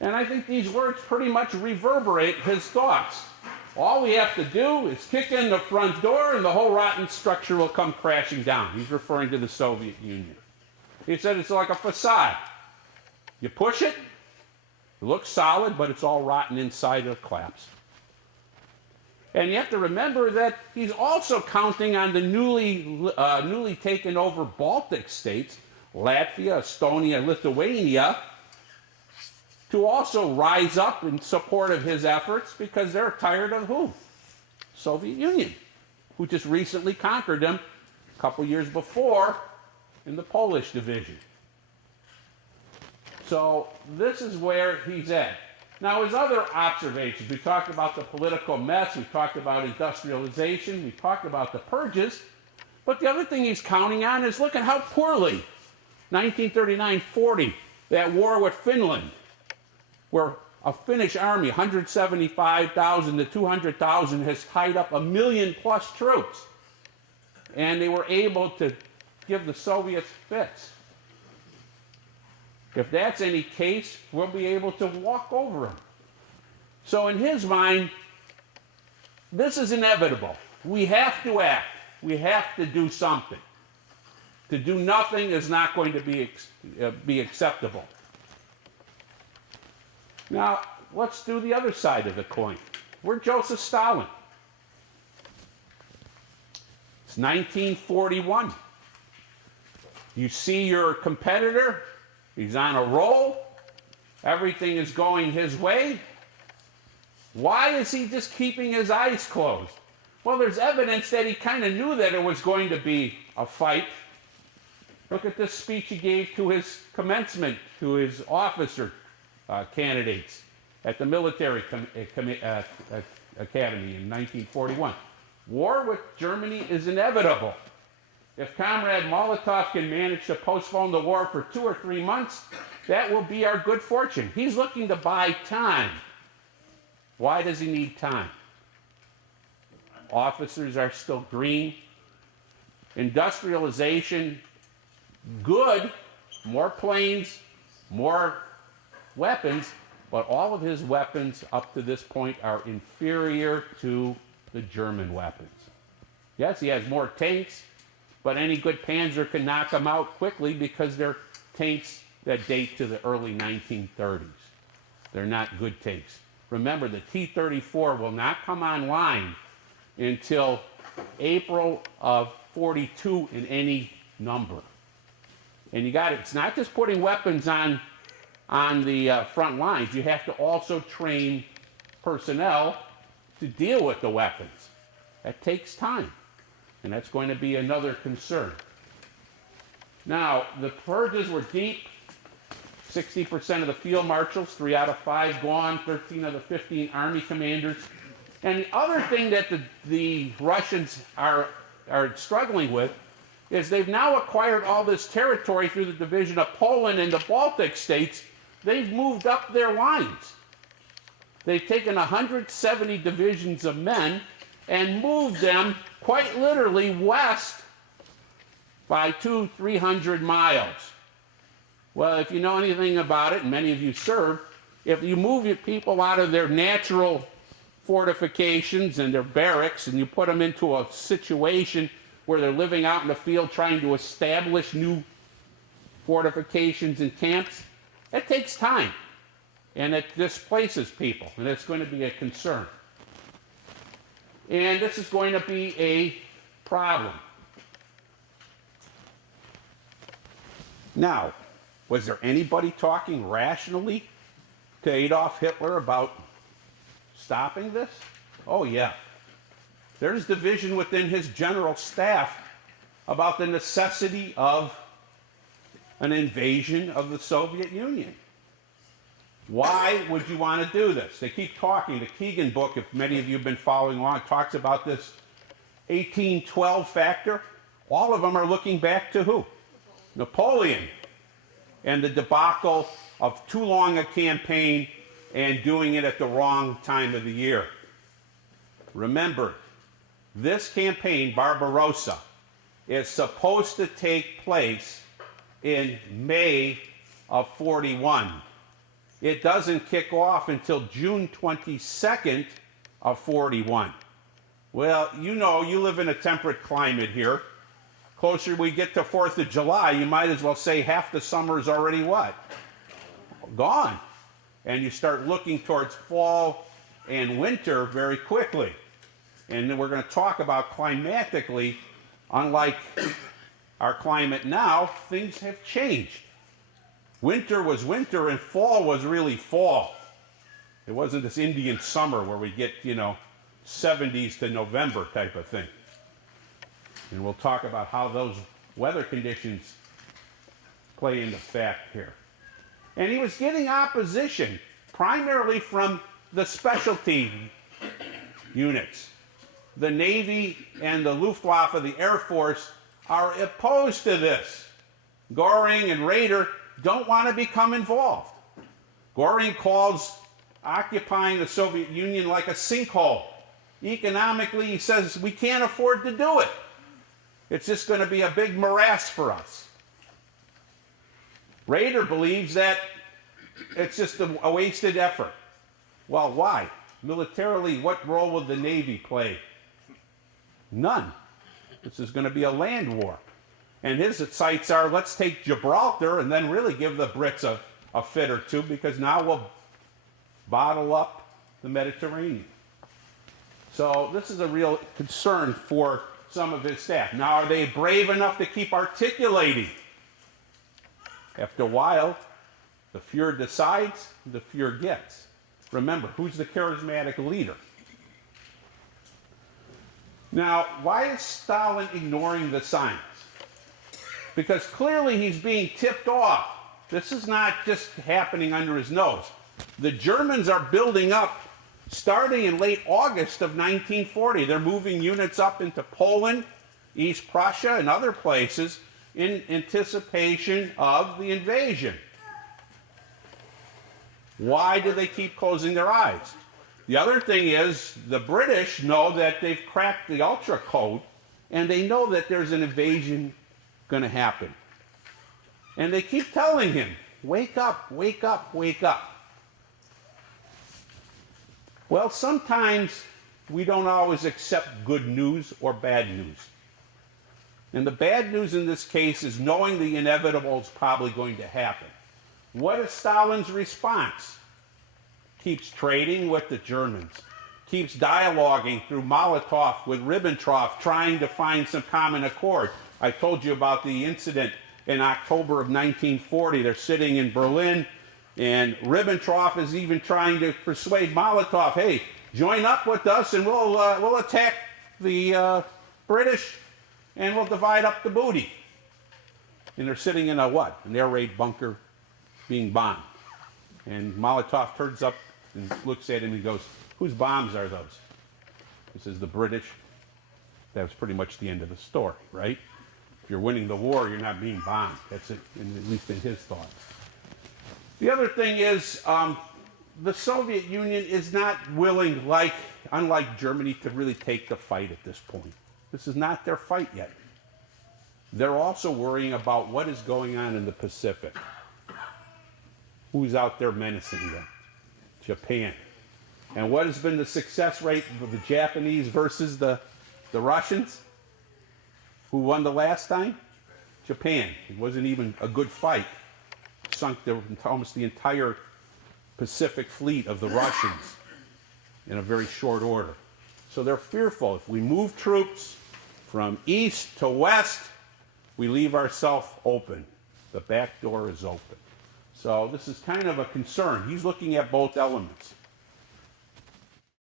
And I think these words pretty much reverberate his thoughts. All we have to do is kick in the front door and the whole rotten structure will come crashing down. He's referring to the Soviet Union. He said it's like a facade. You push it, it looks solid, but it's all rotten inside, it'll collapse. And you have to remember that he's also counting on the newly taken over Baltic states, Latvia, Estonia, Lithuania, to also rise up in support of his efforts because they're tired of who? Soviet Union, who just recently conquered them a couple years before in the Polish division. So this is where he's at. Now, his other observations, we talked about the political mess, we talked about industrialization, we talked about the purges, but the other thing he's counting on is look at how poorly 1939-40, that war with Finland, where a Finnish army, 175,000 to 200,000, has tied up 1 million plus troops. And they were able to give the Soviets fits. If that's any case, we'll be able to walk over them. So in his mind, this is inevitable. We have to act. We have to do something. To do nothing is not going to be acceptable. Now, let's do the other side of the coin. We're Joseph Stalin. It's 1941. You see your competitor, he's on a roll, everything is going his way. Why is he just keeping his eyes closed? Well, there's evidence that he kind of knew that it was going to be a fight. Look at this speech he gave to his commencement, to his officer candidates at the military academy in 1941. War with Germany is inevitable. If Comrade Molotov can manage to postpone the war for 2 or 3 months, that will be our good fortune. He's looking to buy time. Why does he need time? Officers are still green. Industrialization, good, more planes, more weapons, but all of his weapons up to this point are inferior to the German weapons. Yes, he has more tanks, but any good Panzer can knock them out quickly because they're tanks that date to the early 1930s. They're not good tanks. Remember, the T-34 will not come online until April of 42 in any number. And you got it. It's not just putting weapons on the front lines. You have to also train personnel to deal with the weapons. That takes time. And that's going to be another concern. Now, the purges were deep. 60% of the field marshals, 3 out of 5 gone, 13 of the 15 army commanders. And the other thing that the Russians are struggling with is they've now acquired all this territory through the division of Poland and the Baltic states. They've moved up their lines. They've taken 170 divisions of men and moved them quite literally west by 200-300 miles. Well, if you know anything about it, and many of you serve, if you move your people out of their natural fortifications and their barracks and you put them into a situation where they're living out in the field trying to establish new fortifications and camps, it takes time. And it displaces people, and it's going to be a concern. And this is going to be a problem. Now, was there anybody talking rationally to Adolf Hitler about stopping this? Oh, yeah. There's division within his general staff about the necessity of an invasion of the Soviet Union. Why would you want to do this? They keep talking. The Keegan book, if many of you have been following along, talks about this 1812 factor. All of them are looking back to who? Napoleon. And the debacle of too long a campaign and doing it at the wrong time of the year. Remember, this campaign, Barbarossa, is supposed to take place in May of 41. it doesn't kick off until June 22nd of 41. Well, you know, you live in a temperate climate here. Closer we get to 4th of July, you might as well say half the summer is already what? Gone. And you start looking towards fall and winter very quickly. And then we're going to talk about climatically, unlike our climate now, things have changed. Winter was winter and fall was really fall. It wasn't this Indian summer where we get, you know, 70s to November type of thing. And we'll talk about how those weather conditions play into fact here. And he was getting opposition, primarily from the specialty units. The Navy and the Luftwaffe, the Air Force, are opposed to this. Göring and Raeder don't want to become involved. Göring calls occupying the Soviet Union like a sinkhole. Economically, he says, we can't afford to do it. It's just going to be a big morass for us. Raeder believes that it's just a wasted effort. Well, why? Militarily, what role would the Navy play? None. This is going to be a land war. And his sights are, let's take Gibraltar and then really give the Brits a fit or two, because now we'll bottle up the Mediterranean. So this is a real concern for some of his staff. Now, are they brave enough to keep articulating? After a while, the Fuhrer decides, the Fuhrer gets. Remember, who's the charismatic leader? Now, why is Stalin ignoring the signs? Because clearly he's being tipped off. This is not just happening under his nose. The Germans are building up starting in late August of 1940. They're moving units up into Poland, East Prussia, and other places in anticipation of the invasion. Why do they keep closing their eyes? The other thing is, the British know that they've cracked the Ultra Code, and they know that there's an invasion going to happen. And they keep telling him, wake up, wake up, wake up. Well, sometimes we don't always accept good news or bad news. And the bad news in this case is knowing the inevitable is probably going to happen. What is Stalin's response? Keeps trading with the Germans, keeps dialoguing through Molotov with Ribbentrop, trying to find some common accord. I told you about the incident in October of 1940. They're sitting in Berlin, and Ribbentrop is even trying to persuade Molotov, hey, join up with us and we'll attack the British and we'll divide up the booty. And they're sitting in a what? An air raid bunker being bombed. And Molotov turns up and looks at him and goes, whose bombs are those? He says, the British. That was pretty much the end of the story, right? If you're winning the war, you're not being bombed. That's it, at least in his thoughts. The other thing is, the Soviet Union is not willing, unlike Germany, to really take the fight at this point. This is not their fight yet. They're also worrying about what is going on in the Pacific. Who's out there menacing them? Japan. And what has been the success rate of the Japanese versus the Russians? Who won the last time? Japan. It wasn't even a good fight. Sunk almost the entire Pacific fleet of the Russians in a very short order. So they're fearful. If we move troops from east to west, we leave ourselves open. The back door is open. So this is kind of a concern. He's looking at both elements.